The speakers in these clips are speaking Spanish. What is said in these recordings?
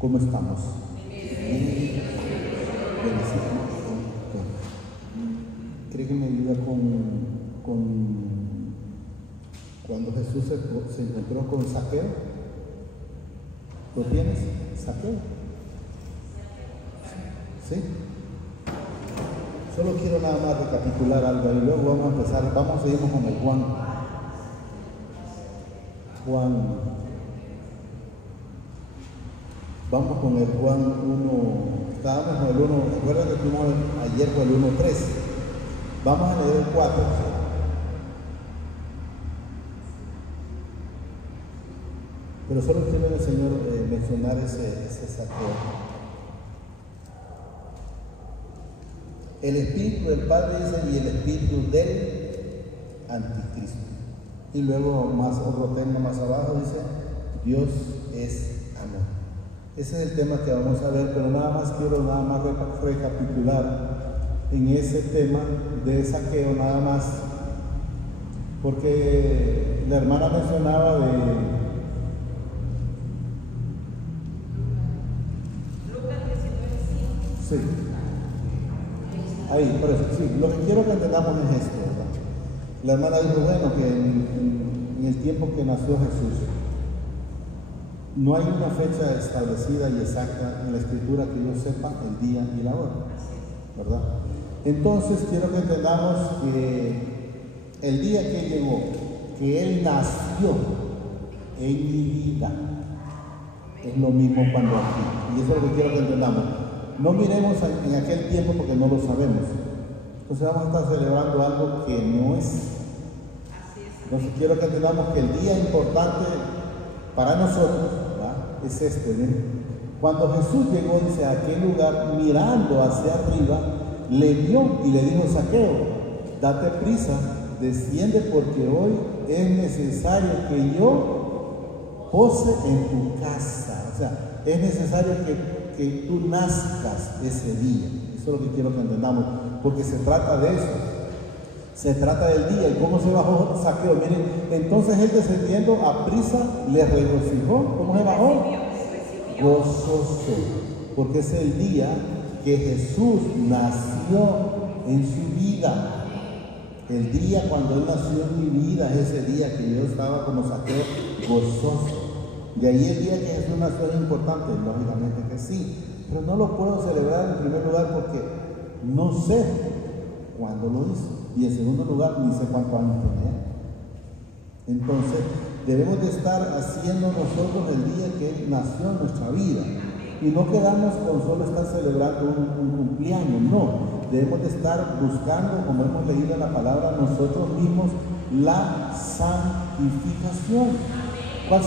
¿Cómo estamos? Bendecidos. ¿Cree que me ayuda con cuando Jesús se encontró con Zaqueo? ¿Lo tienes? ¿Zaqueo? ¿Sí? Solo quiero nada más recapitular algo y luego vamos a empezar, vamos a seguir con el Juan. Vamos con el Juan 1, estábamos con el 1, recuerden que tuvimos ayer con el 1.3. Vamos a leer el 4. Pero solo quiero el Señor mencionar ese Zaqueo. El Espíritu del Padre dice, y el Espíritu del Anticristo. Y luego otro tema más abajo dice, Dios es amor. Ese es el tema que vamos a ver, pero quiero recapitular en ese tema de Zaqueo, nada más, porque la hermana mencionaba de Lucas 19:5. sí, ahí, por eso, sí, lo que quiero que entendamos es esto, ¿verdad? La hermana dijo, bueno, que en el tiempo que nació Jesús, no hay una fecha establecida y exacta en la Escritura que yo sepa el día y la hora, ¿verdad? Entonces quiero que entendamos que el día que llegó, que Él nació en mi vida, es lo mismo cuando aquí. Y eso es lo que quiero que entendamos. No miremos en aquel tiempo porque no lo sabemos. Entonces vamos a estar celebrando algo que no es. Entonces quiero que entendamos que el día importante para nosotros, ¿verdad?, es este, ¿ven? Cuando Jesús llegó, dice, a aquel lugar, mirando hacia arriba, le vio y le dijo, Zaqueo, date prisa, desciende porque hoy es necesario que yo pose en tu casa. O sea, es necesario que tú nazcas ese día. Eso es lo que quiero que entendamos, porque se trata de eso. Se trata del día. ¿Y cómo se bajó Zaqueo? Miren, entonces él descendiendo a prisa le regocijó. ¿Cómo se bajó? Gozoso, porque es el día que Jesús nació en su vida. El día cuando Él nació en mi vida es ese día que yo estaba como Zaqueo gozoso. Y ahí el día que Jesús nació es importante, lógicamente que sí, pero no lo puedo celebrar en primer lugar porque no sé cuándo lo hizo, y en segundo lugar ni sé cuántos años tenía. Entonces debemos de estar haciendo nosotros el día que Él nació en nuestra vida, y no quedarnos con solo estar celebrando un cumpleaños, no. Debemos de estar buscando, como hemos leído en la palabra, nosotros mismos la santificación. ¿Cuál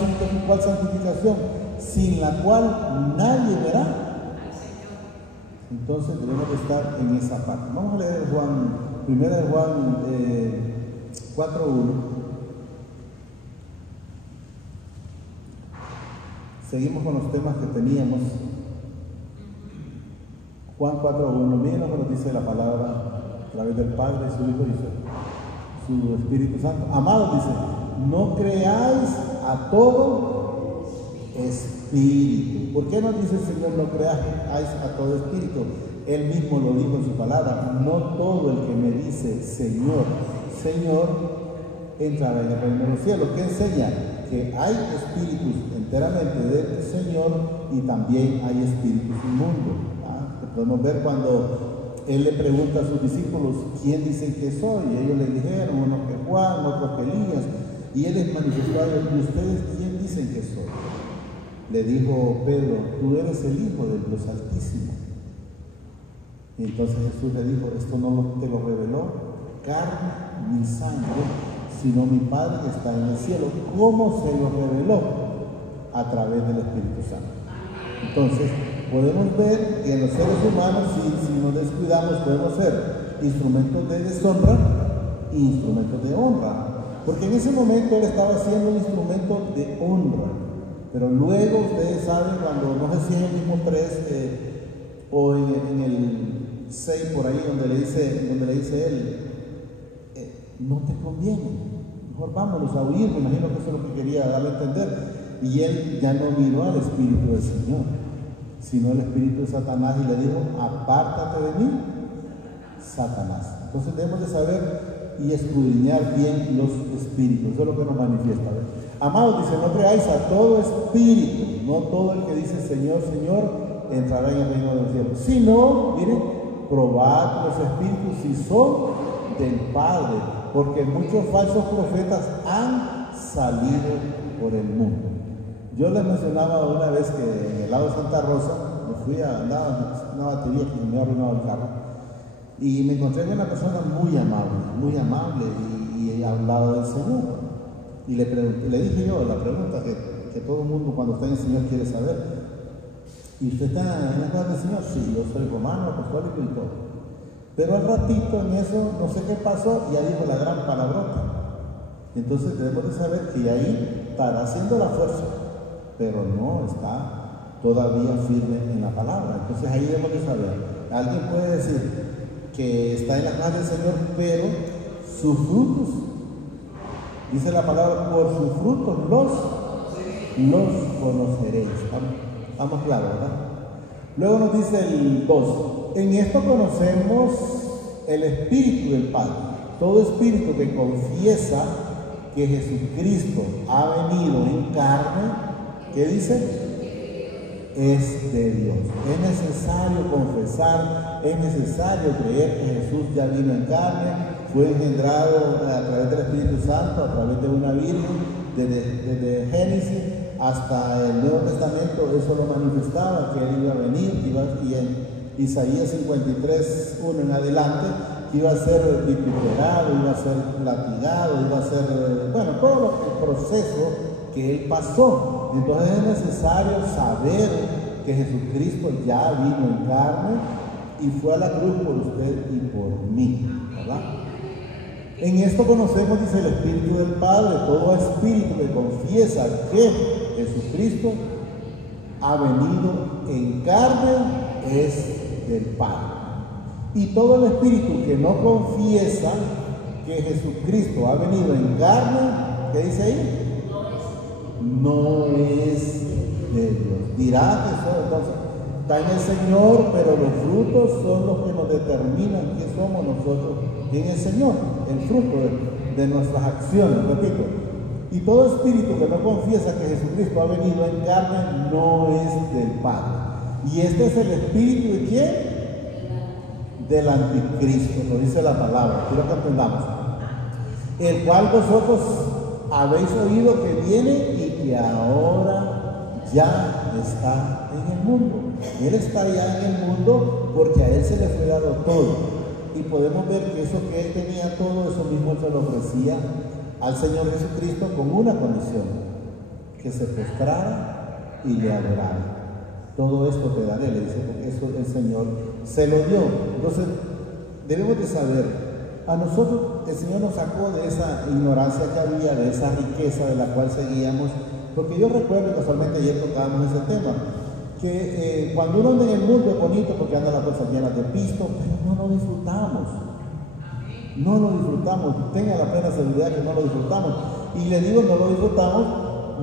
santificación? Sin la cual nadie verá. Entonces debemos de estar en esa parte. Vamos a leer Juan 4.1. Seguimos con los temas que teníamos. Juan 4.1, miren lo que nos dice la palabra a través del Padre, su Hijo y su Espíritu Santo. Amados, dice, no creáis a todo espíritu. ¿Por qué nos dice el Señor no creáis a todo espíritu? Él mismo lo dijo en su palabra, no todo el que me dice Señor, Señor, entrará en el reino de los cielos. ¿Qué enseña? Que hay espíritus enteramente del Señor y también hay espíritus inmundos. Podemos ver cuando Él le pregunta a sus discípulos, ¿quién dicen que soy? Y ellos le dijeron, uno que Juan, otro que Elías. Y Él les manifestó a ellos, ¿y ustedes quién dicen que soy? Le dijo Pedro, tú eres el Hijo del Dios Altísimo. Y entonces Jesús le dijo, esto no te lo reveló carne ni sangre, sino mi Padre que está en el cielo. ¿Cómo se lo reveló? A través del Espíritu Santo. Entonces, podemos ver que en los seres humanos, si nos descuidamos, podemos ser instrumentos de deshonra e instrumentos de honra. Porque en ese momento Él estaba siendo un instrumento de honra. Pero luego, ustedes saben, cuando, no sé si en el mismo 3 o en el 6 por ahí, donde le dice Él, no te conviene, mejor vámonos a huir. Me imagino que eso es lo que quería darle a entender. Y Él ya no miró al Espíritu del Señor. sino el espíritu de Satanás, y le dijo: apártate de mí, Satanás. Entonces debemos de saber y escudriñar bien los espíritus. Eso es lo que nos manifiesta. ¿Ves? Amados, dice: no creáis a todo espíritu, no todo el que dice Señor, Señor, entrará en el reino de los cielos, sino, miren, probad los espíritus si son del Padre, porque muchos falsos profetas han salido por el mundo. Yo les mencionaba una vez que en el lado de Santa Rosa, me fui a andar una batería que me había arruinado el carro, y me encontré con una persona muy amable, y hablaba del Señor. Y le dije yo la pregunta que todo el mundo cuando está en el Señor quiere saber: ¿y usted está en la casa del Señor? Sí, yo soy romano, apostólico y todo. Pero al ratito en eso, no sé qué pasó, y ya dijo la gran palabrota. Entonces debemos de saber que ahí estará haciendo la fuerza, pero no está todavía firme en la palabra. Entonces ahí debemos de saber. Alguien puede decir que está en la casa del Señor, pero sus frutos, dice la palabra, por sus frutos los conoceréis. Estamos claros, ¿verdad? Luego nos dice el 2: en esto conocemos el Espíritu del Padre. Todo espíritu que confiesa que Jesucristo ha venido en carne, ¿qué dice? Es de Dios. Es necesario confesar, es necesario creer que Jesús ya vino en carne, fue engendrado a través del Espíritu Santo, a través de una virgen. Desde Génesis hasta el Nuevo Testamento eso lo manifestaba, que Él iba a venir, y en Isaías 53:1 en adelante, iba a ser vituperado, iba a ser latigado, iba a ser, bueno, todo el proceso que Él pasó. Entonces es necesario saber que Jesucristo ya vino en carne y fue a la cruz por usted y por mí, ¿verdad? En esto conocemos, dice, el Espíritu del Padre. Todo espíritu que confiesa que Jesucristo ha venido en carne es del Padre. Y todo el espíritu que no confiesa que Jesucristo ha venido en carne, ¿qué dice ahí? No es de Dios. Dirá que eso entonces está en el Señor, pero los frutos son los que nos determinan qué somos nosotros en el Señor, el fruto de nuestras acciones, repito. Y todo espíritu que no confiesa que Jesucristo ha venido en carne no es del Padre. Y este es el espíritu ¿de quién? Del anticristo, lo dice la palabra, quiero que entendamos. El cual vosotros habéis oído que viene y que ahora ya está en el mundo. Él está ya en el mundo porque a Él se le fue dado todo. Y podemos ver que eso que Él tenía todo, eso mismo se lo ofrecía al Señor Jesucristo con una condición: que se postrara y le adorara. Todo esto te daré, le dice, porque eso el Señor se lo dio. Entonces debemos de saber, a nosotros el Señor nos sacó de esa ignorancia que había, de esa riqueza de la cual seguíamos, porque yo recuerdo, casualmente ayer tocábamos ese tema, que cuando uno anda en el mundo es bonito porque anda las cosas llenas de pisto, pero no lo disfrutamos. No lo disfrutamos, tenga la plena seguridad que no lo disfrutamos. Y le digo no lo disfrutamos,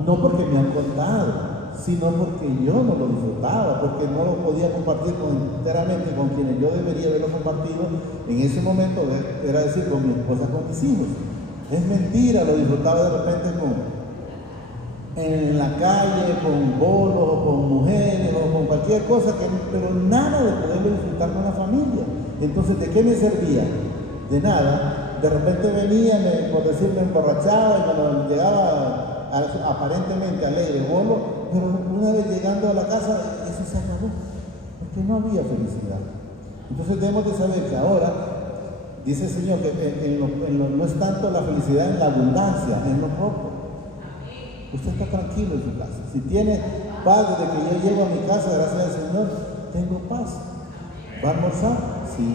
no porque me han contado, sino porque yo no lo disfrutaba, porque no lo podía compartir enteramente con quienes yo debería haberlo compartido en ese momento, era decir, con mi esposa, con mis hijos. Es mentira, lo disfrutaba de repente en la calle, con bolos, o con mujeres, o con cualquier cosa, pero nada de poderlo disfrutar con la familia. Entonces, ¿de qué me servía? De nada. De repente venía, por decir, me emborrachaba y cuando llegaba aparentemente alegre, bolo, pero una vez llegando a la casa, eso se acabó, porque no había felicidad. Entonces debemos de saber que ahora, dice el Señor, que no es tanto la felicidad en la abundancia, en lo poco. Usted está tranquilo en su casa. Si tiene paz desde que yo llego a mi casa, gracias al Señor, tengo paz. ¿Va a almorzar? Sí.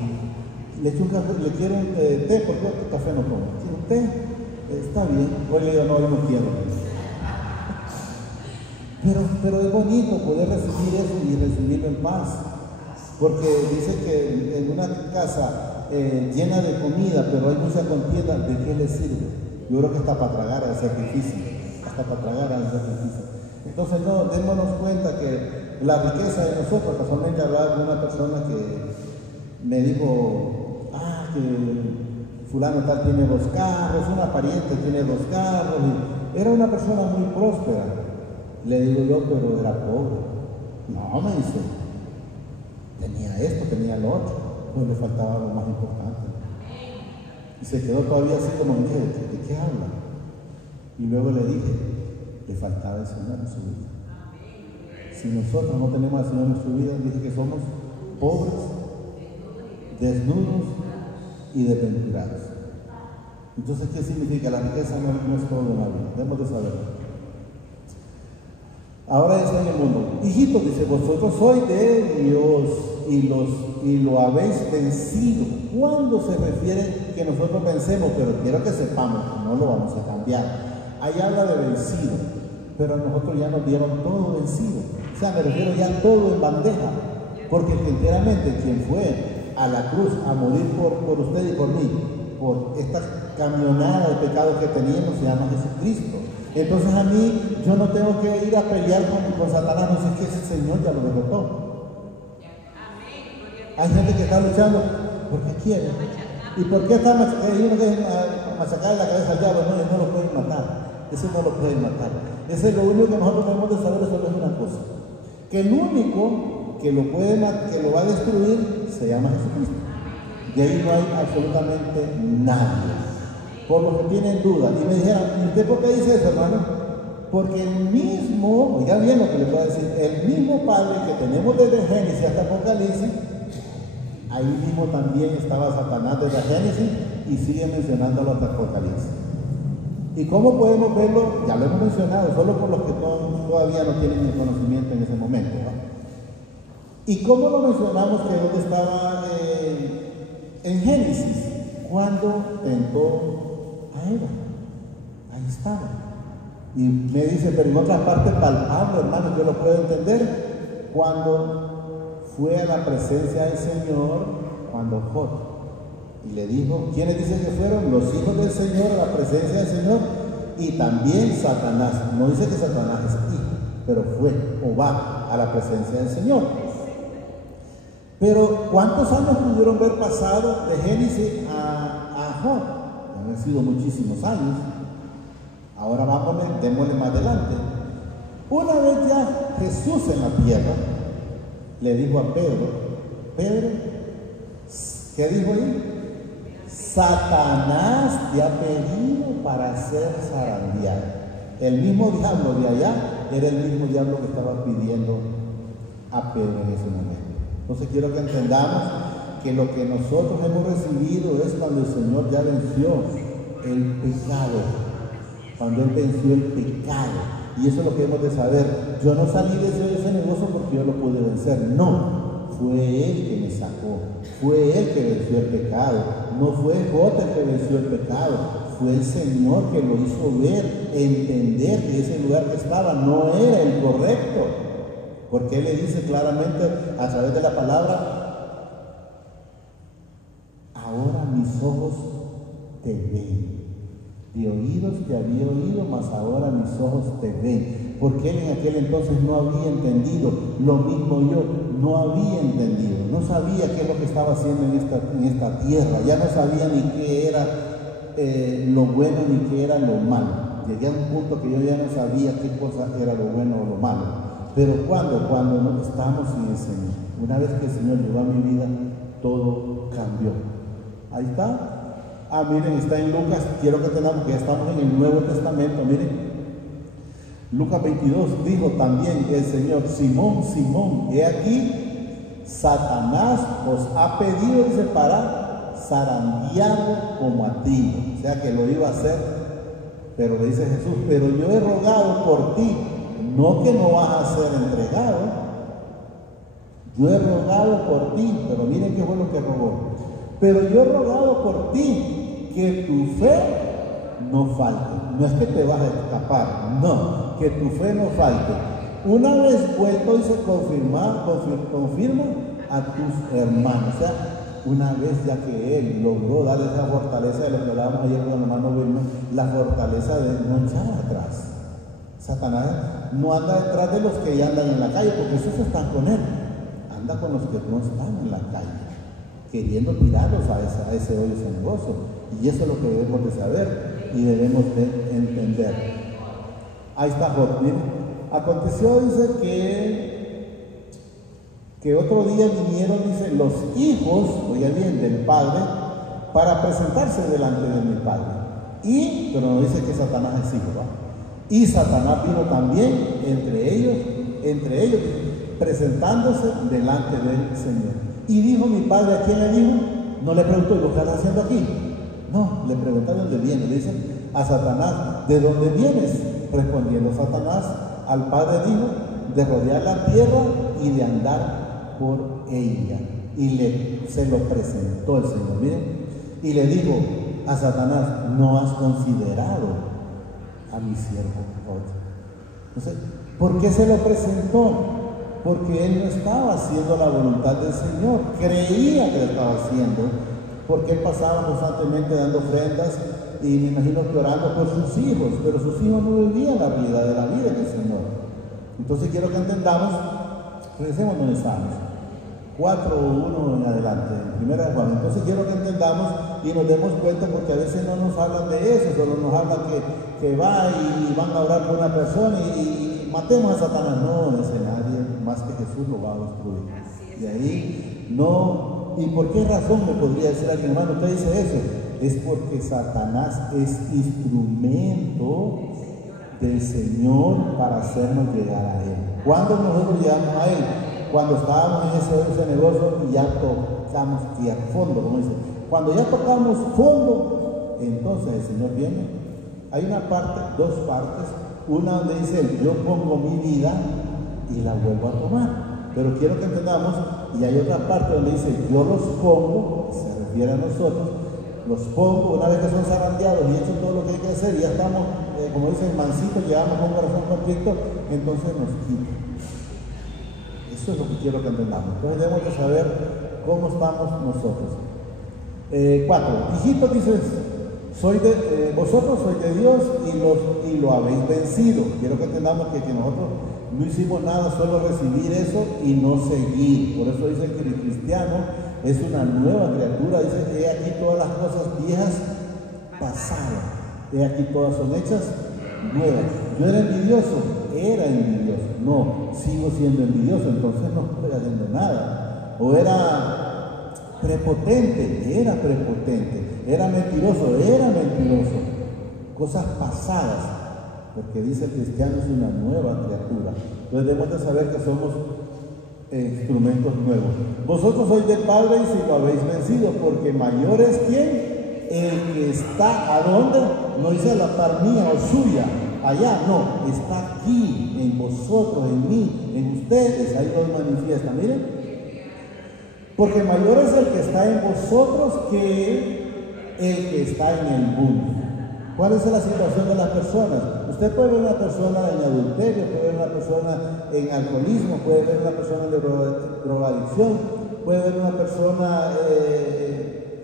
Le echo un café, le quiero un té, porque otro café no como. ¿Quiero un té? Está bien. Hoy le digo, no, yo no quiero. Pero es bonito poder recibir eso y recibirlo en paz. Porque dice que en una casa llena de comida, pero hay mucha contienda, ¿de qué le sirve? Yo creo que está para tragar al sacrificio. Hasta para tragar al sacrificio. Entonces, no, démonos cuenta que la riqueza de nosotros, casualmente hablaba con una persona que me dijo, que fulano tal tiene 2 carros, una pariente tiene 2 carros, y era una persona muy próspera. Le digo yo, pero era pobre. No, me dice, tenía esto, tenía lo otro, pues le faltaba lo más importante. Y se quedó todavía así como, ¿de qué habla? Y luego le dije, le faltaba el Señor en su vida. Si nosotros no tenemos al Señor en su vida, dice que somos pobres, desnudos y desventurados. Entonces, ¿qué significa? La riqueza no es todo en la vida, debemos de saberlo. Ahora está en el mundo. Hijitos, dice, vosotros sois de Dios y lo habéis vencido. ¿Cuándo se refiere que nosotros vencemos? Pero quiero que sepamos que no lo vamos a cambiar. Ahí habla de vencido, pero a nosotros ya nos dieron todo vencido. O sea, me refiero ya todo en bandeja, porque enteramente quien fue a la cruz a morir por usted y por mí, por esta camionada de pecados que teníamos, se llama Jesucristo. Entonces a mí, yo no tengo que ir a pelear con Satanás, no sé qué, ese Señor ya lo derrotó. Hay gente que está luchando porque quiere. ¿Y por qué está machacar la cabeza al diablo? No lo pueden matar. Ese no lo pueden matar. Ese es lo único que nosotros tenemos de saber, solo es una cosa. Que el único que lo va a destruir se llama Jesucristo. De ahí no hay absolutamente nadie. Por los que tienen dudas. Y me dijeron, ¿y usted por qué dice eso, hermano? Porque el mismo, oiga bien lo que le puedo decir, el mismo Padre que tenemos desde Génesis hasta Apocalipsis, ahí mismo también estaba Satanás desde Génesis y sigue mencionándolo hasta Apocalipsis. ¿Y cómo podemos verlo? Ya lo hemos mencionado, solo por los que todavía no tienen el conocimiento en ese momento, ¿no? ¿Y cómo lo mencionamos que dónde estaba en Génesis? Cuando tentó a Eva, ahí estaba. Y me dice, pero en otra parte palpable, hermano, yo lo puedo entender, cuando fue a la presencia del Señor, cuando Job, y le dijo, ¿quiénes dicen que fueron? Los hijos del Señor a la presencia del Señor, y también Satanás. No dice que Satanás es hijo, pero fue o va a la presencia del Señor. Pero ¿cuántos años pudieron ver pasado de Génesis a Job? Han sido muchísimos años. Ahora démosle más adelante. Una vez ya Jesús en la tierra le dijo a Pedro, ¿qué dijo ahí? Satanás te ha pedido para hacer zarandear. El mismo diablo de allá era el mismo diablo que estaba pidiendo a Pedro en ese momento. Entonces quiero que entendamos que lo que nosotros hemos recibido es cuando el Señor ya venció el pecado, cuando Él venció el pecado. Y eso es lo que hemos de saber. Yo no salí de ese negocio porque yo lo pude vencer, no, fue Él que me sacó, fue Él que venció el pecado, no fue J el que venció el pecado, fue el Señor que lo hizo ver, entender que ese lugar que estaba no era el correcto. Porque Él le dice claramente a través de la palabra, ahora mis ojos te ven. De oídos te había oído, mas ahora mis ojos te ven. Porque Él en aquel entonces no había entendido, lo mismo yo, no había entendido, no sabía qué es lo que estaba haciendo en esta tierra, ya no sabía ni qué era lo bueno ni qué era lo malo. Llegué a un punto que yo ya no sabía qué cosa era lo bueno o lo malo. Pero cuando no estamos sin el Señor, una vez que el Señor llegó a mi vida, todo cambió. Ahí está. Miren, está en Lucas, quiero que tengamos que ya estamos en el Nuevo Testamento, miren. Lucas 22 dijo también el Señor, Simón, Simón, he aquí, Satanás os ha pedido, dice, para zarandearlo como a trigo. O sea que lo iba a hacer, pero le dice Jesús, pero yo he rogado por ti. No que no vas a ser entregado. Yo he rogado por ti, pero miren qué fue lo que rogó. Pero yo he rogado por ti que tu fe no falte. No es que te vas a escapar, no, que tu fe no falte. Una vez vuelto y se confirma a tus hermanos. O sea, una vez ya que Él logró darle esa fortaleza de lo que hablábamos ayer con el hermano Wilma, la fortaleza de no echar atrás. Satanás no anda detrás de los que ya andan en la calle, porque esos están con él. Anda con los que no están en la calle, queriendo tirarlos a ese hoyo cenagoso. Y eso es lo que debemos de saber y debemos de entender. Ahí está Job. Miren. Aconteció, dice, que otro día vinieron, dice, los hijos, oiga bien, del padre, para presentarse delante de mi padre. Pero no dice que Satanás es hijo, ¿va? Y Satanás vino también entre ellos, presentándose delante del Señor. Y dijo mi padre, ¿a quién le dijo? No le preguntó, ¿y lo que estás haciendo aquí? No, le preguntó de dónde viene. Le dice a Satanás, ¿de dónde vienes? Respondiendo Satanás, al padre dijo, de rodear la tierra y de andar por ella. Y se lo presentó el Señor, miren, y le dijo a Satanás, no has considerado a mi siervo Job. Entonces, ¿por qué se lo presentó? Porque él no estaba haciendo la voluntad del Señor, creía que lo estaba haciendo, porque él pasaba constantemente dando ofrendas y me imagino que orando por sus hijos, pero sus hijos no vivían la vida del Señor. Entonces quiero que entendamos, regresemos donde estamos, 4:1 en adelante, en 1 Juan. Entonces quiero que entendamos y nos demos cuenta, porque a veces no nos hablan de eso, solo nos hablan que va y van a orar por una persona y matemos a Satanás. No, ese nadie más que Jesús lo va a destruir. Y ahí no. ¿Y por qué razón me podría decir alguien, hermano, usted dice eso? Es porque Satanás es instrumento del Señor para hacernos llegar a Él. ¿Cuándo nosotros llegamos a Él? Cuando estábamos en ese negocio y ya tocamos a fondo, como dice. Cuando ya tocamos fondo, entonces el Señor viene. Hay una parte, dos partes. Una donde dice, yo pongo mi vida y la vuelvo a tomar. Pero quiero que entendamos, y hay otra parte donde dice, yo los pongo, se refiere a nosotros, los pongo, una vez que son zarandeados y hecho todo lo que hay que hacer, y ya estamos, como dice el mancito, llegamos con un corazón conflicto, entonces nos quita. Eso es lo que quiero que entendamos. Entonces debemos de saber cómo estamos nosotros. 4. Hijitos, dices, vosotros sois de Dios y lo habéis vencido. Quiero que entendamos que nosotros no hicimos nada, solo recibir eso y no seguir. Por eso dice que el cristiano es una nueva criatura. Dice que he aquí todas las cosas viejas pasaron, he aquí todas son hechas nuevas. Yo era envidioso, no, sigo siendo envidioso, entonces no estoy haciendo nada. O era prepotente, era mentiroso, cosas pasadas, porque dice el cristiano es una nueva criatura. Entonces debemos de saber que somos instrumentos nuevos. Vosotros sois del Padre y si lo habéis vencido, porque mayor es ¿quién? El que está, ¿a dónde? No dice a la par mía o suya, allá, no, está aquí, en vosotros, en mí, en ustedes, ahí lo manifiesta, miren. Porque mayor es el que está en vosotros que el que está en el mundo. ¿Cuál es la situación de las personas? Usted puede ver una persona en adulterio, puede ver una persona en alcoholismo, puede ver una persona en drogadicción, puede ver una persona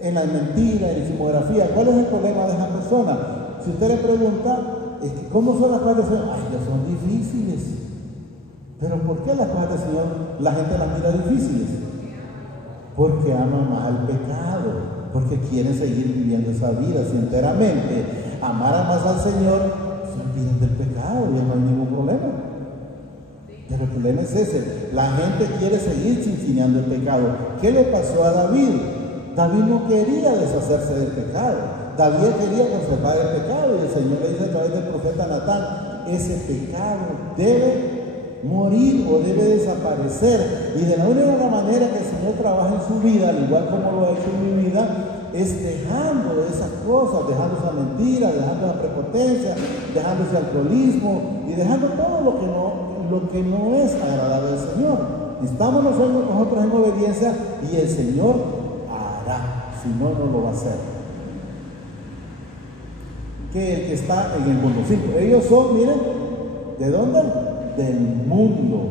en la mentira, en simografía. ¿Cuál es el problema de esa persona? Si usted le pregunta, ¿cómo son las cosas del Señor? Ay, ya son difíciles. ¿Pero por qué las cosas del Señor la gente las mira difíciles? Porque aman más al pecado, porque quieren seguir viviendo esa vida sinceramente. Amar más al Señor, se olvidan del pecado y no hay ningún problema. Pero el problema es ese, la gente quiere seguir chinchineando el pecado. ¿Qué le pasó a David? David no quería deshacerse del pecado, David quería conservar el pecado, y el Señor le dice a través del profeta Natán, ese pecado debe morir o debe desaparecer. Y de la única manera que el Señor trabaja en su vida, al igual como lo ha hecho en mi vida, es dejando esas cosas, dejando esa mentira, dejando esa prepotencia, dejando ese alcoholismo y dejando todo lo que no es agradable al Señor. Estamos nosotros en obediencia y el Señor hará, si no, no lo va a hacer. Que el que está en el mundo. 5. Ellos son, miren, ¿de dónde? Del mundo.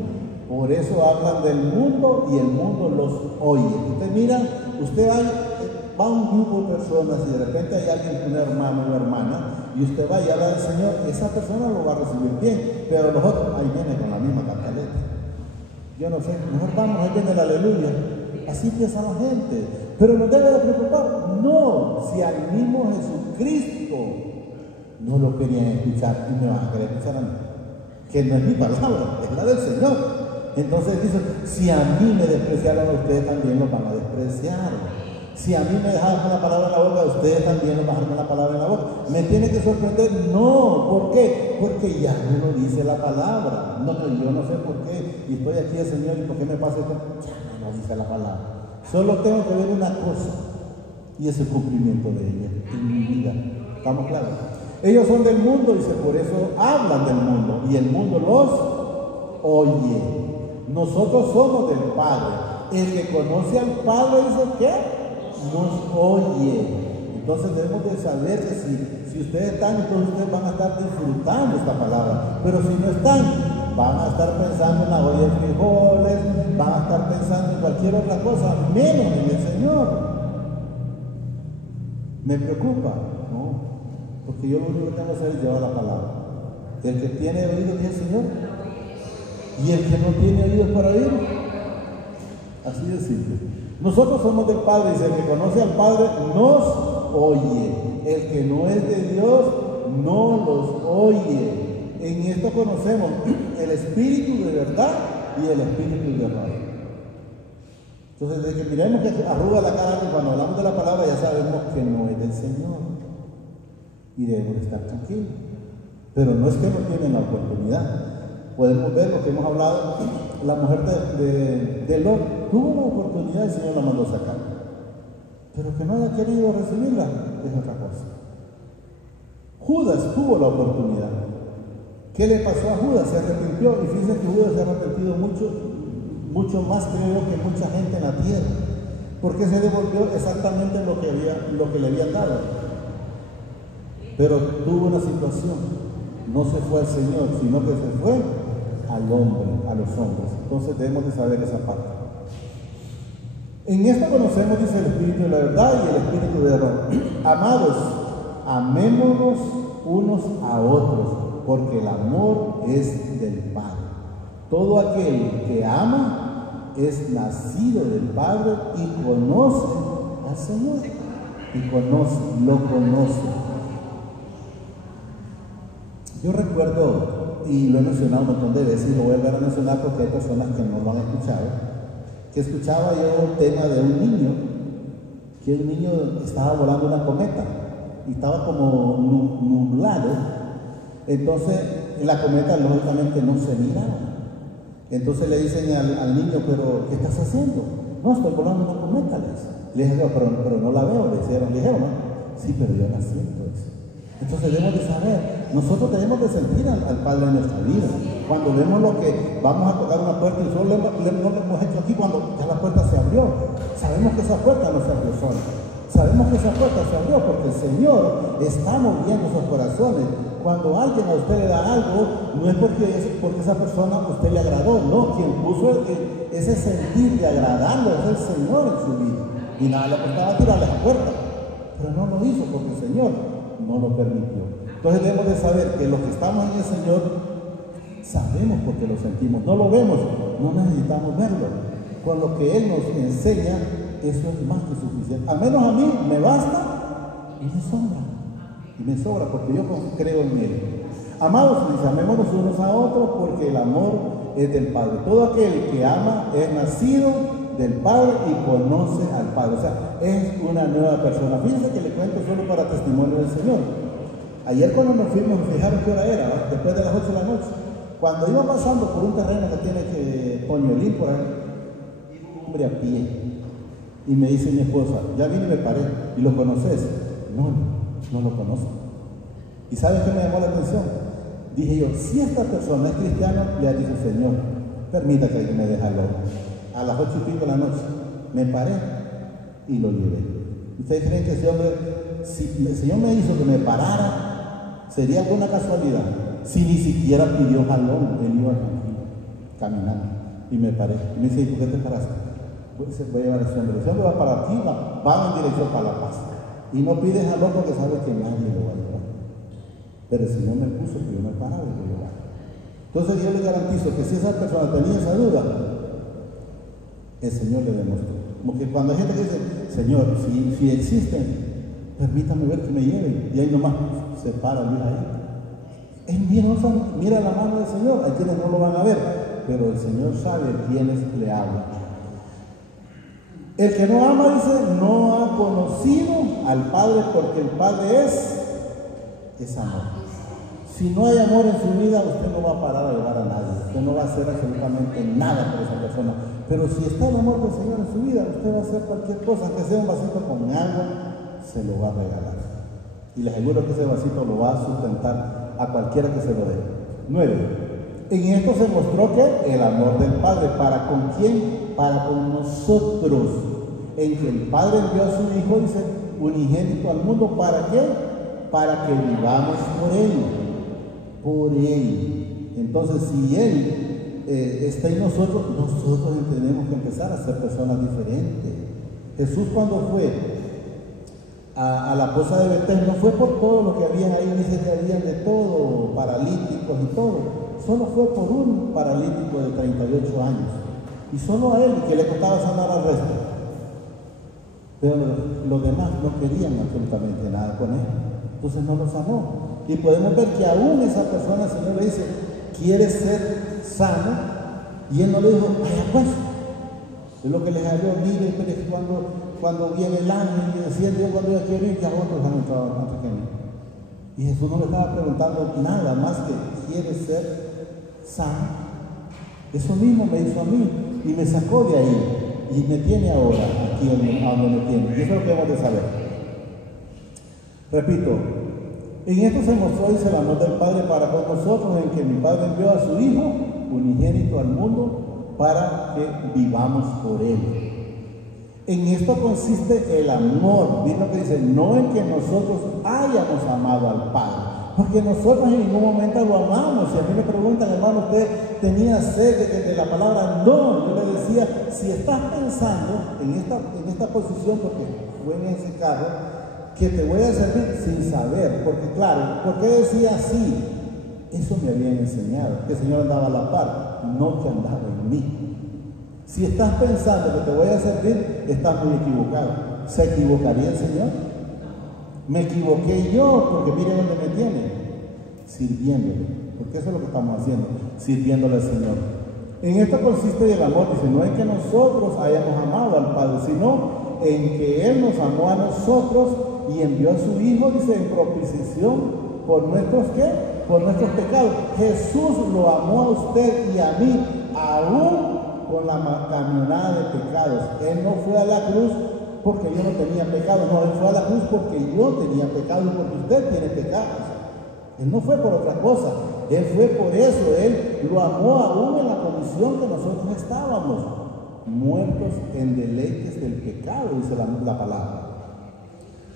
Por eso hablan del mundo y el mundo los oye. Usted mira, usted va a un grupo de personas y de repente hay alguien, un hermano o una hermana, y usted va y habla del Señor, esa persona lo va a recibir bien, pero los otros, ahí viene con la misma cantaleta. Yo no sé, mejor vamos, ahí viene el aleluya. Así piensa la gente, pero nos debe de preocupar. No, si al mismo Jesucristo no lo querían escuchar y me van a querer escuchar a mí, que no es mi palabra, es la del Señor. Entonces dice, si a mí me despreciaron, ustedes también los van a despreciar. Si a mí me dejaron con la palabra en la boca, ustedes también los van a dejar con la palabra en la boca. ¿Me tiene que sorprender? No. ¿Por qué? Porque ya no dice la palabra. No, yo no sé por qué. Y estoy aquí, Señor, ¿y por qué me pasa esto? Ya no dice la palabra. Solo tengo que ver una cosa, y es el cumplimiento de ella en mi vida. ¿Estamos claros? Ellos son del mundo, dice, por eso hablan del mundo, y el mundo los oye. Nosotros somos del Padre. El que conoce al Padre, dice, ¿qué? Nos oye. Entonces debemos de saber que si ustedes están, entonces ustedes van a estar disfrutando esta palabra. Pero si no están, van a estar pensando en la olla de frijoles, van a estar pensando en cualquier otra cosa, menos en el Señor. ¿Me preocupa? No, porque yo lo único que tengo que hacer es llevar la palabra. El que tiene oídos dice el Señor, y el que no tiene oídos para oír, así de simple. Nosotros somos del Padre, dice, el que conoce al Padre nos oye. El que no es de Dios no los oye. En esto conocemos el espíritu de verdad y el espíritu de error. Entonces, desde que miremos que arruga la cara cuando hablamos de la palabra, ya sabemos que no es del Señor. Y debemos estar tranquilos. Pero no es que no tienen la oportunidad. Podemos ver lo que hemos hablado. La mujer de Lot tuvo la oportunidad, el Señor la mandó sacar. Pero que no haya querido recibirla es otra cosa. Judas tuvo la oportunidad. ¿Qué le pasó a Judas? Se arrepintió, y fíjense que Judas se ha arrepentido mucho más, creo yo, que mucha gente en la tierra, porque se devolvió exactamente lo que le habían dado. Pero tuvo una situación, no se fue al Señor, sino que se fue al hombre, a los hombres. Entonces debemos de saber esa parte. En esto conocemos, dice, el espíritu de la verdad y el espíritu de error. Amados, amémonos unos a otros, porque el amor es del Padre. Todo aquel que ama es nacido del Padre y conoce al Señor. Lo conoce. Yo recuerdo, y lo he mencionado un montón de veces, y lo voy a volver a mencionar porque hay personas que no lo han escuchado, que escuchaba yo un tema de un niño, que un niño estaba volando una cometa y estaba como nublado. Entonces la cometa lógicamente no se miraba. Entonces le dicen al niño, pero ¿qué estás haciendo? No, estoy volando una cometa, le dije, pero no la veo, le dijeron, ¿no? Sí, pero yo la siento. Entonces debemos de saber, nosotros tenemos de sentir al Padre en nuestra vida. Cuando vemos lo que vamos a tocar una puerta y solo no lo hemos hecho aquí cuando ya la puerta se abrió. Sabemos que esa puerta no se abrió sola. Sabemos que esa puerta se abrió porque el Señor está moviendo esos corazones. Cuando alguien a usted le da algo, no es porque esa persona a usted le agradó, no. Quien puso ese sentir de agradarlo es el Señor en su vida. Y nada, le costaba tirarle a la puerta, pero no lo hizo porque el Señor no lo permitió. Entonces debemos de saber que los que estamos en el Señor sabemos porque lo sentimos, no lo vemos, no necesitamos verlo. Con lo que Él nos enseña, eso es más que suficiente. Al menos a mí me basta y me sobra porque yo creo en Él. Amados, dice, amémonos unos a otros porque el amor es del Padre. Todo aquel que ama es nacido del Padre y conoce al Padre. O sea, es una nueva persona. Fíjense que le cuento solo para testimonio del Señor. Ayer cuando nos fuimos, fijaron qué hora era, ¿verdad? Después de las 8 de la noche. Cuando iba pasando por un terreno que tiene Poñolín por ahí, hombre a pie. Y me dice mi esposa, ya vine y me paré. ¿Y lo conoces? No lo conozco. ¿Y sabes qué me llamó la atención? Dije yo, si esta persona es cristiana, le dice, Señor, permita que me deje al hombre. A las 8:05 de la noche me paré y lo llevé. ¿Ustedes creen que ese hombre, si el Señor me hizo que me parara, sería alguna casualidad? Si ni siquiera pidió jalón, él iba caminando y me paré. Y me dice, ¿por qué te paraste? Pues voy a llevar a ese hombre. Ese hombre va para aquí, va en dirección para la paz. Y no pide jalón porque sabe que nadie lo va a llevar. pero el Señor me puso que yo me paraba y yo lloraba. Entonces yo le garantizo que si esa persona tenía esa duda, el Señor le demostró. Como que cuando hay gente que dice, Señor, si existen, permítame ver que me lleven, y ahí nomás se para Luis ahí. Él mira la mano del Señor, hay quienes no lo van a ver, pero el Señor sabe a quienes le habla. El que no ama, dice, no ha conocido al Padre, porque el Padre es amor. Si no hay amor en su vida, usted no va a parar a ayudar a nadie, usted no va a hacer absolutamente nada por esa persona. Pero si está el amor del Señor en su vida, usted va a hacer cualquier cosa, aunque sea un vasito con agua, se lo va a regalar. Y le aseguro que ese vasito lo va a sustentar a cualquiera que se lo dé. 9. En esto se mostró que el amor del Padre, ¿para con quién? Para con nosotros. En que el Padre envió a su Hijo, dice, unigénito al mundo, ¿para qué? Para que vivamos por Él. Por Él. Entonces, si Él está en nosotros tenemos que empezar a ser personas diferentes. Jesús, cuando fue a la poza de Betel, no fue por todo lo que habían ahí, dice que habían de todo, paralíticos y todo. Solo fue por un paralítico de 38 años. Y solo a él, que le costaba sanar al resto. Pero los demás no querían absolutamente nada con él. Entonces no lo sanó. Y podemos ver que aún esa persona, el Señor le dice, ¿quieres ser sano? Y él no le dijo, vaya pues. Es lo que les habló, mire, cuando viene el ángel y decía, yo cuando yo quiero ir, ya otros han entrado más pequeños. Y Jesús no le estaba preguntando nada más que, ¿quieres ser sano? Eso mismo me hizo a mí y me sacó de ahí y me tiene ahora aquí donde me tiene. Y eso es lo que debemos de saber. Repito, en esto se mostró, dice, el amor del Padre para con nosotros, en que mi Padre envió a su Hijo unigénito al mundo para que vivamos por Él. En esto consiste el amor. Miren lo que dice, no en que nosotros hayamos amado al Padre, porque nosotros en ningún momento lo amamos. Si a mí me preguntan, hermano, ¿usted tenía sed de la palabra? No, yo le decía, si estás pensando en esta posición, porque fue en ese carro, que te voy a servir sin saber, porque claro, ¿por qué decía así? Eso me habían enseñado, que el Señor andaba a la par, no que andaba en mí. Si estás pensando que te voy a servir, estás muy equivocado. ¿Se equivocaría el Señor? Me equivoqué yo, porque miren dónde me tiene, sirviéndole, porque eso es lo que estamos haciendo, sirviéndole al Señor. En esto consiste el amor, dice, no es que nosotros hayamos amado al Padre, sino en que Él nos amó a nosotros y envió a su Hijo, dice, en propiciación por nuestros, ¿qué? Por nuestros pecados. Jesús lo amó a usted y a mí, aún con la camionada de pecados. Él no fue a la cruz porque yo no tenía pecado, no, Él fue a la cruz porque yo tenía pecado y porque usted tiene pecados. Él no fue por otra cosa, Él fue por eso. Él lo amó aún en la condición que nosotros estábamos, muertos en deleites del pecado, dice la palabra.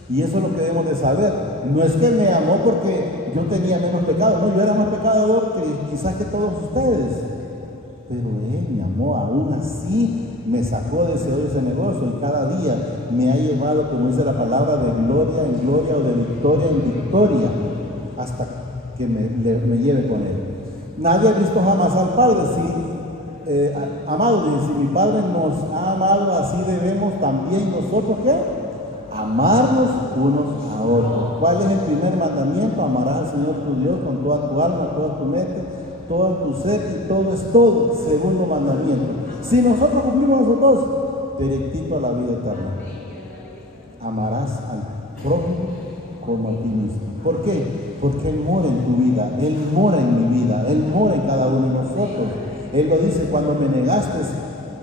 Y eso es lo que debemos de saber. No es que Él me amó porque yo tenía menos pecado, no, yo era más pecador que quizás que todos ustedes, pero Él me amó aún así, me sacó de ese hoyo cenagoso y cada día me ha llevado, como dice la palabra, de gloria en gloria o de victoria en victoria, hasta que me lleve con Él. Nadie ha visto jamás al Padre. Amado, si mi Padre nos ha amado, así debemos también nosotros, ¿qué? Amarnos unos a otros. ¿Cuál es el primer mandamiento? Amarás al Señor tu Dios con toda tu alma, toda tu mente, todo tu ser y todo es todo. Segundo mandamiento. Si nosotros cumplimos esos dos, directito a la vida eterna. Amarás al prójimo como a ti mismo. ¿Por qué? Porque Él mora en tu vida, Él mora en mi vida, Él mora en cada uno de nosotros. Él lo dice, cuando me negaste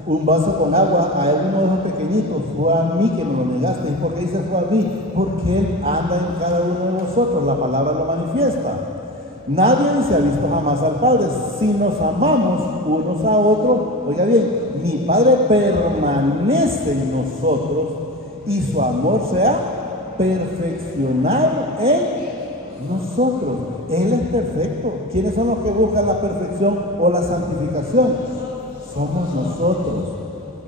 un vaso con agua a uno de los pequeñitos, fue a mí que me lo negaste. ¿Y por qué dice fue a mí? Porque Él anda en cada uno de nosotros, la palabra lo manifiesta. Nadie se ha visto jamás al Padre. Si nos amamos unos a otros, oiga bien, mi Padre permanece en nosotros y su amor se ha perfeccionado en nosotros. Él es perfecto. ¿Quiénes son los que buscan la perfección o la santificación? Somos nosotros.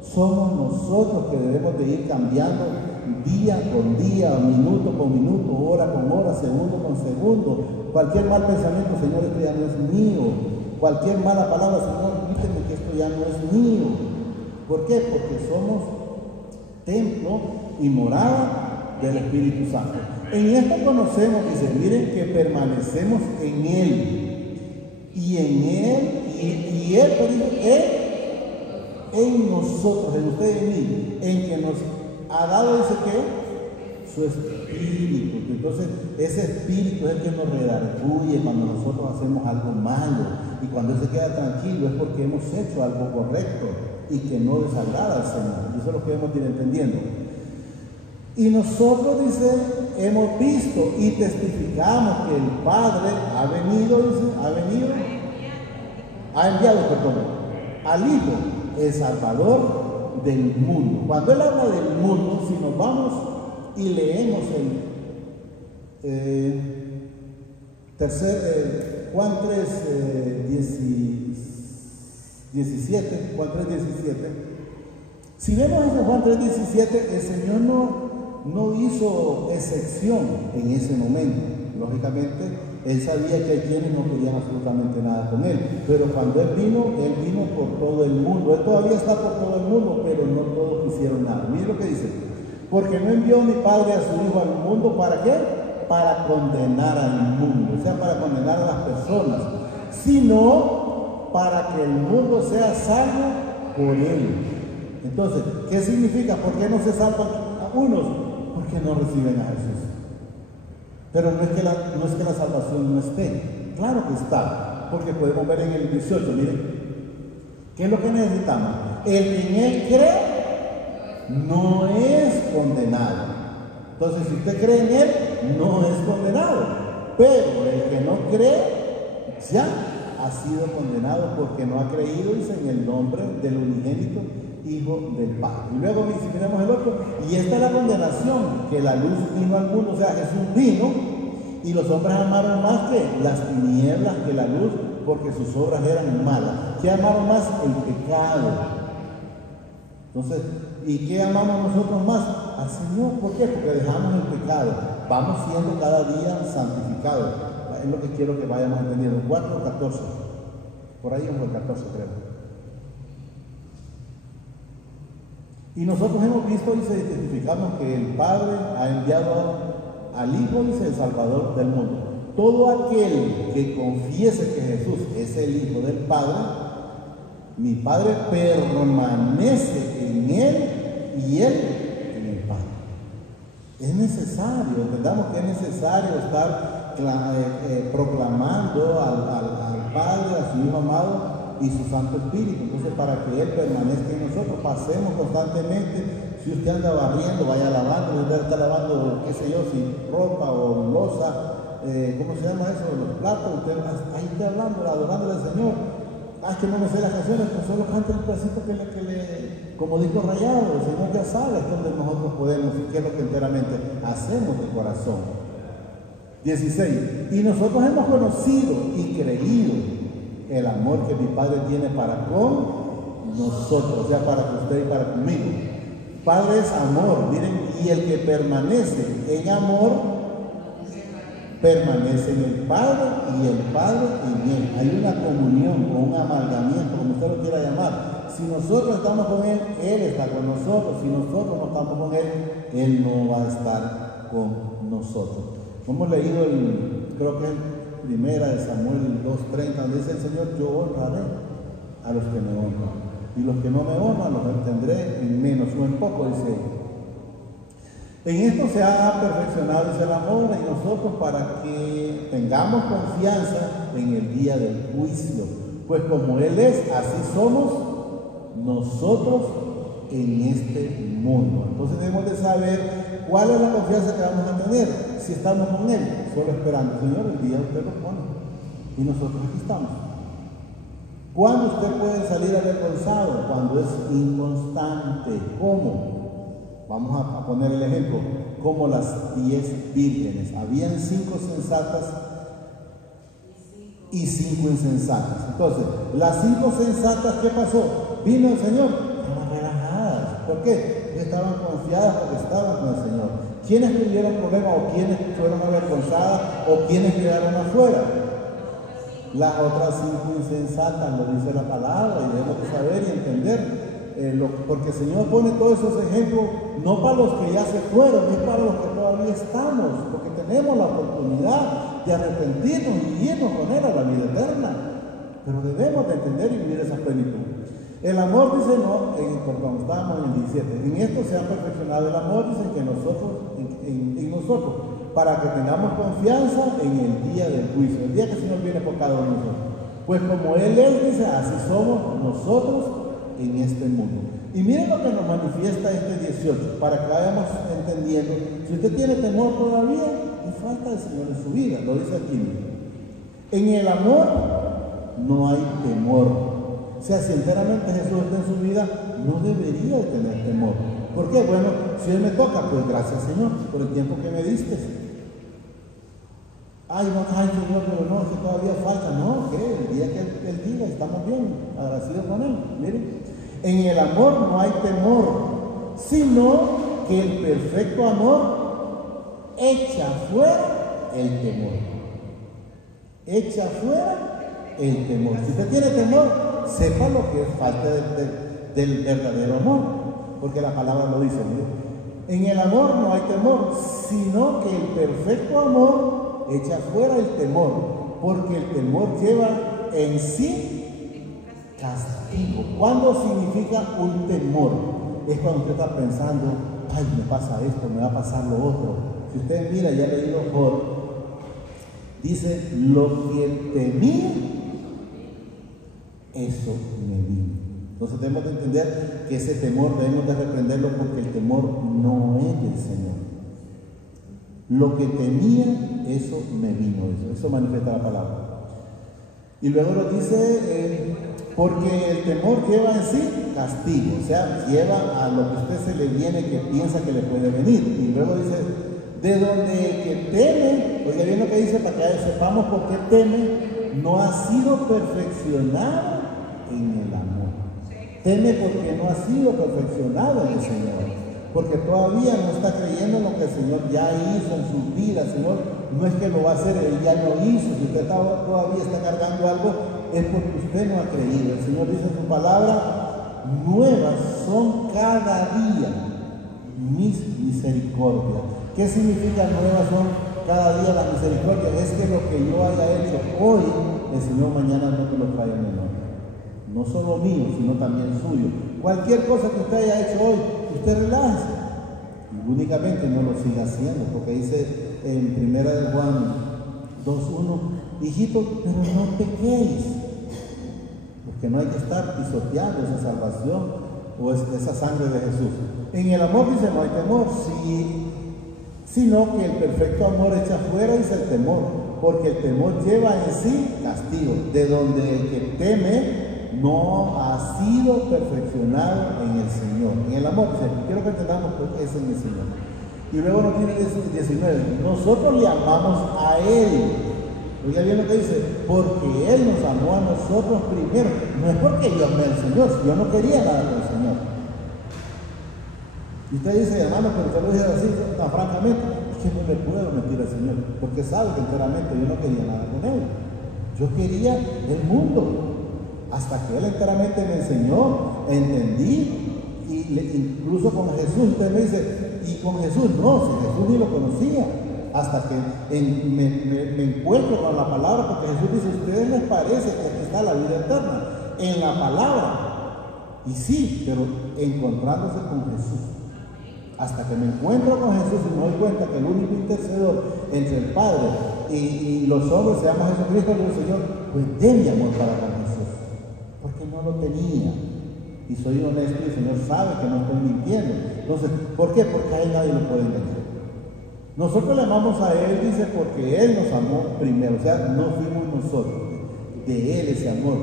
Somos nosotros que debemos de ir cambiando día con día, minuto con minuto, hora con hora, segundo con segundo. Cualquier mal pensamiento, Señor, esto ya no es mío. Cualquier mala palabra, Señor, permíteme que esto ya no es mío. ¿Por qué? Porque somos templo y morada del Espíritu Santo. En esto conocemos, dice, miren que permanecemos en Él. Y en Él, y Él, en nosotros, en usted y en mí, en que nos ha dado, dice que, su Espíritu. Entonces, ese Espíritu es el que nos redarguye cuando nosotros hacemos algo malo. Y cuando Él se queda tranquilo es porque hemos hecho algo correcto y que no desagrada al Señor. Y eso es lo que debemos ir entendiendo. Y nosotros, dice, hemos visto y testificamos que el Padre ha enviado al Hijo, el Salvador del mundo. Cuando Él habla del mundo, si nos vamos y leemos el Juan 3:17, Juan 3:17, si vemos en Juan 3:17, el Señor no hizo excepción en ese momento. Lógicamente, Él sabía que hay quienes no querían absolutamente nada con Él, pero cuando Él vino por todo el mundo. Él todavía está por todo el mundo, pero no todos quisieron nada. Miren lo que dice: porque no envió mi Padre a su Hijo al mundo, ¿para qué? Para condenar al mundo, o sea, para condenar a las personas, sino para que el mundo sea salvo por Él. Entonces, ¿qué significa? ¿Por qué no se salvan a unos? Porque no reciben a Jesús. Pero no es que la salvación no esté, claro que está, porque podemos ver en el 18, miren, ¿qué es lo que necesitamos? El que en Él cree no es condenado. Entonces, si usted cree en Él, no es condenado, pero el que no cree ya ha sido condenado porque no ha creído, dice, en el nombre del unigénito Hijo del Padre. Y luego si miramos el otro, y esta es la condenación, que la luz vino al mundo, o sea, Jesús vino, y los hombres amaron más que las tinieblas que la luz, porque sus obras eran malas. ¿Qué amaron más? El pecado. Entonces, ¿y qué amamos nosotros más? Al Señor. ¿Por qué? Porque dejamos el pecado. Vamos siendo cada día santificados. Es lo que quiero que vayamos entendiendo. 4:14. Por ahí es el 14, creo. Y nosotros hemos visto y testificamos que el Padre ha enviado al Hijo, dice, el Salvador del mundo. Todo aquel que confiese que Jesús es el Hijo del Padre, mi Padre permanece en Él y Él en el Padre. Es necesario, entendamos que es necesario estar proclamando al Padre, a su Hijo amado y su Santo Espíritu. Entonces, para que Él permanezca en nosotros, pasemos constantemente. Si usted anda barriendo, vaya lavando. Si usted está lavando, qué sé yo, si ropa o losa, ¿cómo se llama eso? Los platos. Usted ahí está hablando, adorándole al Señor. Es que no me sé las canciones, pues solo canta el pedacito que le, como dijo Rayado, el Señor ya sabe donde nosotros podemos y qué es lo que enteramente hacemos de corazón. 16. Y nosotros hemos conocido y creído el amor que mi Padre tiene para con nosotros, o sea, para usted y para conmigo. Padre es amor, miren, y el que permanece en amor, permanece en el Padre y el Padre en Él. Hay una comunión o un amalgamiento, como usted lo quiera llamar. Si nosotros estamos con Él, Él está con nosotros. Si nosotros no estamos con Él, Él no va a estar con nosotros. Hemos leído creo que es Primera de Samuel 2:30, donde dice el Señor: yo honraré a los que me honran, y los que no me honran los tendré en menos o en poco, dice él. En esto se ha perfeccionado, dice, el amor en nosotros, para que tengamos confianza en el día del juicio. Pues como Él es, así somos nosotros en este mundo. Entonces debemos de saber cuál es la confianza que vamos a tener si estamos con Él, solo esperando. Señor, el día usted lo pone y nosotros aquí estamos. ¿Cuándo usted puede salir avergonzado? Cuando es inconstante. ¿Cómo? Vamos a poner el ejemplo, como las 10 vírgenes. Habían 5 sensatas y 5 insensatas. Entonces, las 5 sensatas, ¿qué pasó? Vino el Señor, estaban relajadas. ¿Por qué? Estaban confiadas porque estaban con el Señor. ¿Quiénes tuvieron problemas o quiénes fueron avergonzadas o quiénes quedaron afuera? Las otras 5 insensatas, lo dice la palabra, y debemos de saber y entender. Porque el Señor pone todos esos ejemplos no para los que ya se fueron, es para los que todavía estamos, porque tenemos la oportunidad de arrepentirnos y irnos con Él a la vida eterna. Pero debemos de entender y vivir esa plenitud. El amor, dice, no, cuando estábamos en el 17, en esto se ha perfeccionado el amor, dice que en nosotros, para que tengamos confianza en el día del juicio, el día que el Señor viene por cada uno de nosotros. Pues como Él es, dice, así somos nosotros en este mundo. Y miren lo que nos manifiesta este 18, para que vayamos entendiendo. Si usted tiene temor todavía, le falta el Señor en su vida, lo dice aquí mismo. En el amor no hay temor. O sea, si enteramente Jesús está en su vida, no debería de tener temor. ¿Por qué? Bueno, si Él me toca, pues gracias Señor por el tiempo que me diste. Ay, Señor, pero no, que todavía falta. No, que el día que Él diga, estamos bien, agradecidos con Él. Miren, en el amor no hay temor, sino que el perfecto amor echa fuera el temor. Echa fuera el temor. Si usted tiene temor, sepa lo que es falta del verdadero amor, porque la palabra lo dice. ¿No? En el amor no hay temor, sino que el perfecto amor echa fuera el temor, porque el temor lleva en sí castigo. ¿Cuándo significa un temor? Es cuando usted está pensando, ay, me pasa esto, me va a pasar lo otro. Si usted mira, ya ha leído Job, dice, lo que temía, eso me vino. Entonces tenemos que entender que ese temor debemos de reprenderlo, porque el temor no es del Señor. Lo que temía, eso me vino. Eso manifiesta la palabra. Y luego nos dice, porque el temor lleva en sí castigo, o sea, lleva a lo que a usted se le viene, que piensa que le puede venir. Y luego dice, de donde el que teme, oiga bien lo que dice, para que sepamos por qué teme, no ha sido perfeccionado en el amor. Teme porque no ha sido perfeccionado en el Señor, porque todavía no está creyendo en lo que el Señor ya hizo en su vida. El Señor no es que lo va a hacer, Él ya lo hizo. Si usted todavía está cargando algo, es porque usted no ha creído. El Señor dice en su palabra, nuevas son cada día mis misericordias. ¿Qué significa nuevas son cada día las misericordias? Es que lo que yo haya hecho hoy, el Señor mañana no te lo trae a menor. No solo mío, sino también suyo. Cualquier cosa que usted haya hecho hoy, usted relájese. Y únicamente no lo siga haciendo, porque dice en 1 de Juan 2:1, hijitos, pero no pequéis, porque no hay que estar pisoteando esa salvación o esa sangre de Jesús. En el amor dice no hay temor, sino que el perfecto amor echa fuera, dice el temor, porque el temor lleva en sí castigo, de donde el que teme no ha sido perfeccionado en el Señor. En el amor, quiero que entendamos que es en el Señor. Y luego nos tiene 19, nosotros le amamos a Él. Oiga bien lo que dice, porque Él nos amó a nosotros primero. No es porque yo amé al Señor, yo no quería nada con el Señor. Y usted dice, hermano, pero usted lo dice así tan francamente, es que no le puedo mentir al Señor, porque sabe que enteramente yo no quería nada con Él. Yo quería el mundo. Hasta que Él enteramente me enseñó, entendí, incluso con Jesús. Usted me dice, y con Jesús no, si Jesús ni lo conocía. Hasta que me encuentro con la palabra, porque Jesús dice, a ustedes les parece que aquí está la vida eterna, en la palabra. Y sí, pero encontrándose con Jesús. Hasta que me encuentro con Jesús y me doy cuenta que el único intercedor entre el Padre y los hombres se llama Jesucristo, le digo, Señor, pues den mi amor para con Jesús. Porque no lo tenía. Y soy honesto y el Señor sabe que no estoy mintiendo. Entonces, ¿por qué? Porque a Él nadie lo puede engañar. Nosotros le amamos a Él, dice, porque Él nos amó primero. O sea, no fuimos nosotros. De Él ese amor.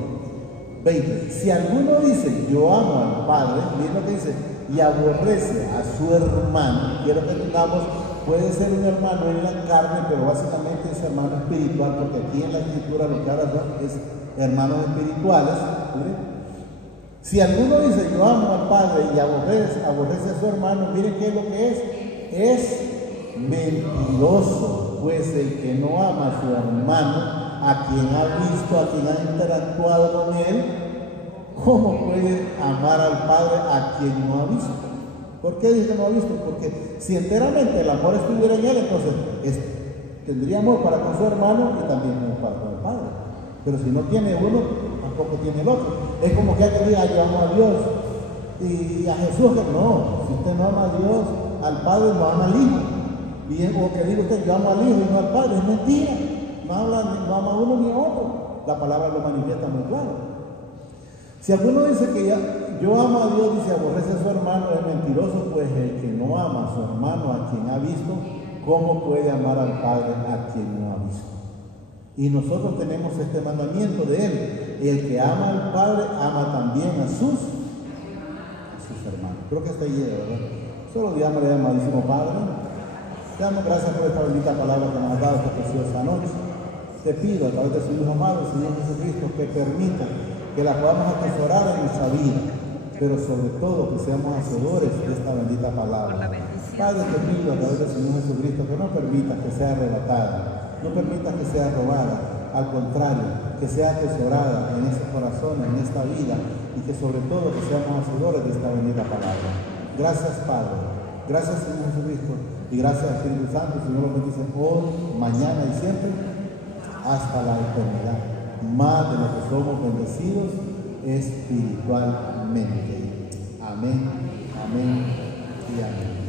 20. Si alguno dice, yo amo al Padre, miren lo que dice, y aborrece a su hermano, quiero que entendamos, puede ser un hermano en la carne, pero básicamente es hermano espiritual, porque aquí en la Escritura lo que habla es hermanos espirituales. Si alguno dice yo amo al Padre y aborrece a su hermano, miren qué es lo que es mentiroso, pues el que no ama a su hermano, a quien ha visto, a quien ha interactuado con él, ¿cómo puede amar al Padre a quien no ha visto? ¿Por qué dice que no ha visto? Porque si enteramente el amor estuviera en él, entonces tendría amor para con su hermano y también para con el Padre. Pero si no tiene uno, tampoco tiene el otro. Es como que alguien diga, yo amo a Dios y a Jesús, que no. Si usted no ama a Dios, al Padre no ama al Hijo. O que diga usted, yo amo al Hijo y no al Padre, es mentira. No ama a uno ni a otro. La palabra lo manifiesta muy claro. Si alguno dice que yo amo a Dios y se aborrece a su hermano, es mentiroso, pues el que no ama a su hermano, a quien ha visto, ¿cómo puede amar al Padre a quien no ha visto? Y nosotros tenemos este mandamiento de Él. El que ama al Padre, ama también a sus hermanos. Creo que está ahí, ¿verdad? Solo digámosle, amadísimo Padre, te damos gracias por esta bendita palabra que nos has dado esta preciosa noche. Te pido a través de su Hijo amado, el Señor Jesucristo, que permita que la podamos atesorar en nuestra vida, pero sobre todo que seamos hacedores de esta bendita palabra. Padre, te pido a través del Señor Jesucristo que no permitas que sea arrebatada, no permitas que sea robada, al contrario, que sea atesorada en ese corazón, en esta vida, y que sobre todo que seamos hacedores de esta bendita palabra. Gracias, Padre. Gracias, Señor Jesucristo, y gracias al Espíritu Santo. El Señor lo bendice hoy, mañana y siempre, hasta la eternidad. Más de lo que somos bendecidos espiritualmente. Amén, amén y amén.